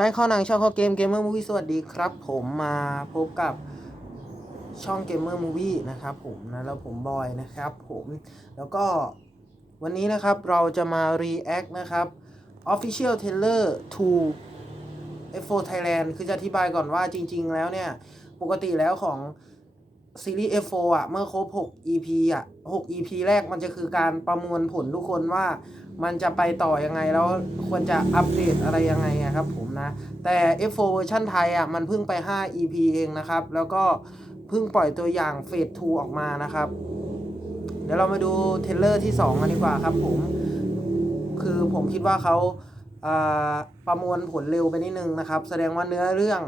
ฟนข้อหนังช่องข้อเกมเกมเมอร์มูวี่สวัสดีครับ ผมมาพบกับช่องเกมเมอร์มูวี่นะครับผมนะแล้วผมบอยนะครับผมแล้วก็วันนี้นะครับเราจะมา react นะครับ Official Trailer to F4 Thailand คือจะอธิบายก่อนว่าจริง ๆ แล้วเนี่ย ปกติแล้วของ ซีรีส์ F4 อะ เมื่อครบ 6 EP อะ 6 EP แรกมันจะคือการประมวลผลทุกคนว่ามันจะไปต่อยังไงแล้วควรจะอัปเดตอะไรยังไงอะครับผมนะ แต่ F4 เวอร์ชันไทยอะ มันเพิ่งไป 5 EP เองนะครับ แล้วก็เพิ่งปล่อยตัวอย่างเฟส2ออกมานะครับ เดี๋ยวเรามาดูเทเลอร์ที่ 2 กันดีกว่าครับผม คือผมคิดว่าเขาอ่าประมวลผลเร็วไปนิดนึงนะครับ แสดงว่าเนื้อเรื่อง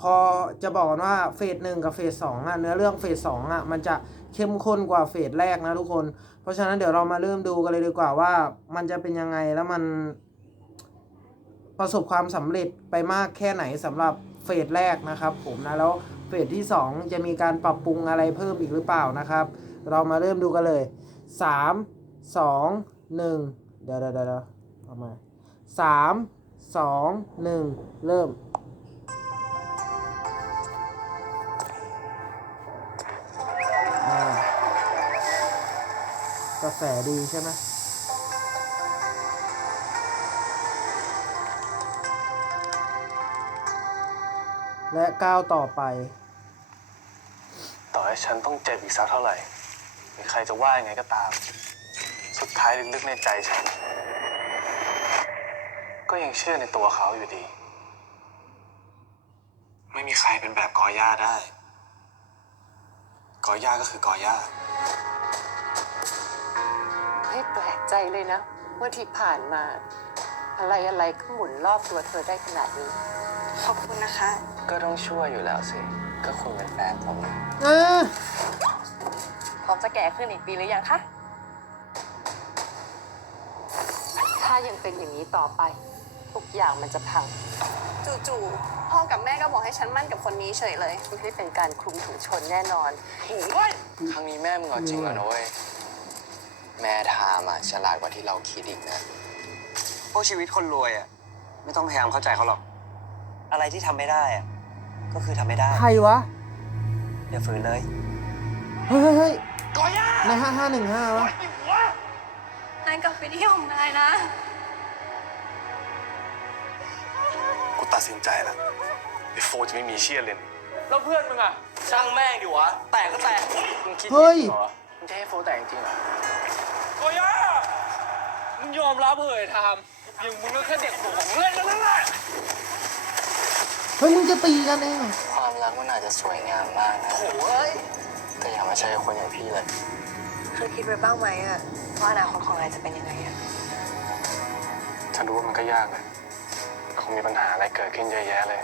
พอจะบอกกันว่าเฟสหนึ่งกับเฟสสองอะเนื้อเรื่องเฟสสองอะมันจะเข้มข้นกว่าเฟสแรกนะทุกคน เพราะฉะนั้นเดี๋ยวเรามาเริ่มดูกันเลยดีกว่าว่ามันจะเป็นยังไงแล้วมัน ประสบความสำเร็จไปมากแค่ไหนสำหรับเฟสแรกนะครับ ผมนะแล้วเฟสที่ 2 จะมีการปรับปรุงอะไรเพิ่มอีกหรือเปล่านะครับ เรามาเริ่มดูกันเลย 3 2 1 เดี๋ยวเดี๋ยวเดี๋ยวเอามาสามสองหนึ่งเริ่ม กระแสดีใช่ไหมและก้าวต่อไป ต่อให้ฉันต้องเจ็บอีกสักเท่าไหร่ หรือใครจะว่ายังไงก็ตาม สุดท้ายลึกๆในใจฉัน ก็ยังเชื่อในตัวเขาอยู่ดี ไม่มีใครเป็นแบบกอย่าได้ กอย่าก็คือกอย่า ปลกใจเลยนะว่าที่ผ่านมา อะไรอะไรก็หมุนรอบตัวเธอได้ขนาดนี้ ขอบคุณนะคะ ก็ต้องช่วยอยู่แล้วสิ ก็คุณเป็นแฟนผมเออพร้อมจะแก่ขึ้นอีกปีหรือยังคะถ้ายังเป็นอย่างนี้ต่อไป ทุกอย่างมันจะพังจู่ๆพ่อกับแม่ก็บอกให้ฉันมั่นกับคนนี้เฉยเลยไม่เป็นการคลุมถุงชนแน่นอนครั้งนี้แม่มึงเอาจริงเหรอนะเว้ย แม่ทามอะฉลาดกว่าที่เราคิดอีกนะ พวกชีวิตคนรวยอะไม่ต้องพยายามเข้าใจเขาหรอก อะไรที่ทำไม่ได้อะก็คือทำไม่ได้ใครวะ อย่าฝืนเลย เฮ้ยเฮ้ยในห้าห้าหนึ่งห้าวะ นายกลับไปที่ของนายนะ กูตัดสินใจแล้วไอ้โฟจะไม่มีเชี่ยเลนแล้วเพื่อนมึงอะช่างแม่งดิวะ แตกก็แตกมึงคิดเฮ้ยเหรอมึงจะให้โฟแต่งจริงเหรอ โกย่ามึงยอมรับเหยทำอย่างมึงก็แค่เด็กหัวของเล่นแล้วนั่นแหละเฮ้ยมึงจะตีกันเองเหรอความรักมันอาจจะสวยงามมากนะโอ้ยแต่อย่ามาใช่คนอย่างพี่เลย เคยคิดไว้บ้างไหมอะว่าอนาคตของนายจะเป็นยังไงอะฉันรู้ว่ามันก็ยากเลยคงมีปัญหาอะไรเกิดขึ้นเยอะแยะเลย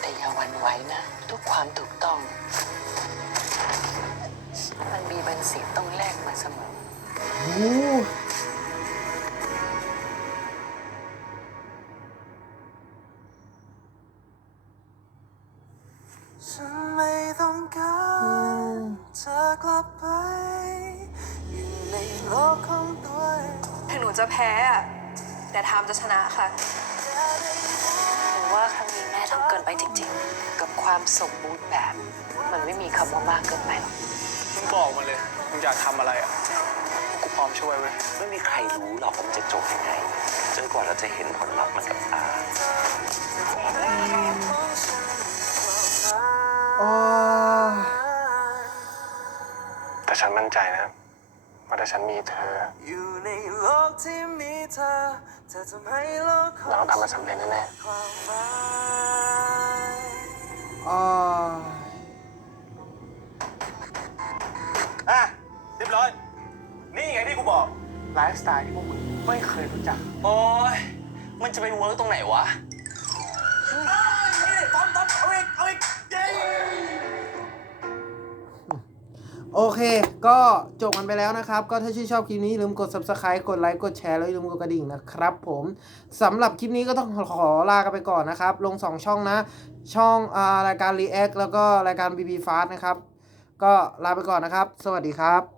แต่อย่าหวันไหวนะ ทุกความถูกต้อง ฉันไม่ต้องการเธอกลับไปอยู่ในโลกของตัวเองถึงหนูจะแพ้อะแต่ทามจะชนะค่ะหรือว่าครั้งนี้แม่ทำเกินไปจริงๆ กับความสมบูรณ์แบบ มันไม่มีคำว่ามากเกินไปหรอกมึงบอกมาเลยมึงอยากทำอะไรอะกูพร้อมช่วยเว้ยไม่มีใครรู้หรอกว่ามันจะจบยังไงจนกว่าเราจะเห็นผลลัพธ์มันกับตา อ๋อแต่ฉันมั่นใจนะว่าถ้าฉันมีเธออยู่ในโลกที่มีเธอเธอทำให้โลกของเราต้องทำมันสำเร็จแน่ความหมายอ๋ออะเรียบร้อย นี่ไงที่กูบอกๆไลฟ์สไตล์ที่พวกมึงไม่เคยรู้จัก โอ้ยมันจะไปเวิร์กตรงไหนวะ โอเค ก็จบกันไปแล้วนะครับ ก็ถ้าชื่นชอบคลิปนี้ลืมกด subscribe กดไลค์ กดแชร์ แล้วลืมกดกระดิ่งนะครับผมสำหรับคลิปนี้ก็ต้องขอลากันไปก่อนนะครับ ลง 2 ช่องนะ ช่องอารายการ React แล้วก็รายการ BB Fast นะครับ ก็ลาไปก่อนนะครับ สวัสดีครับ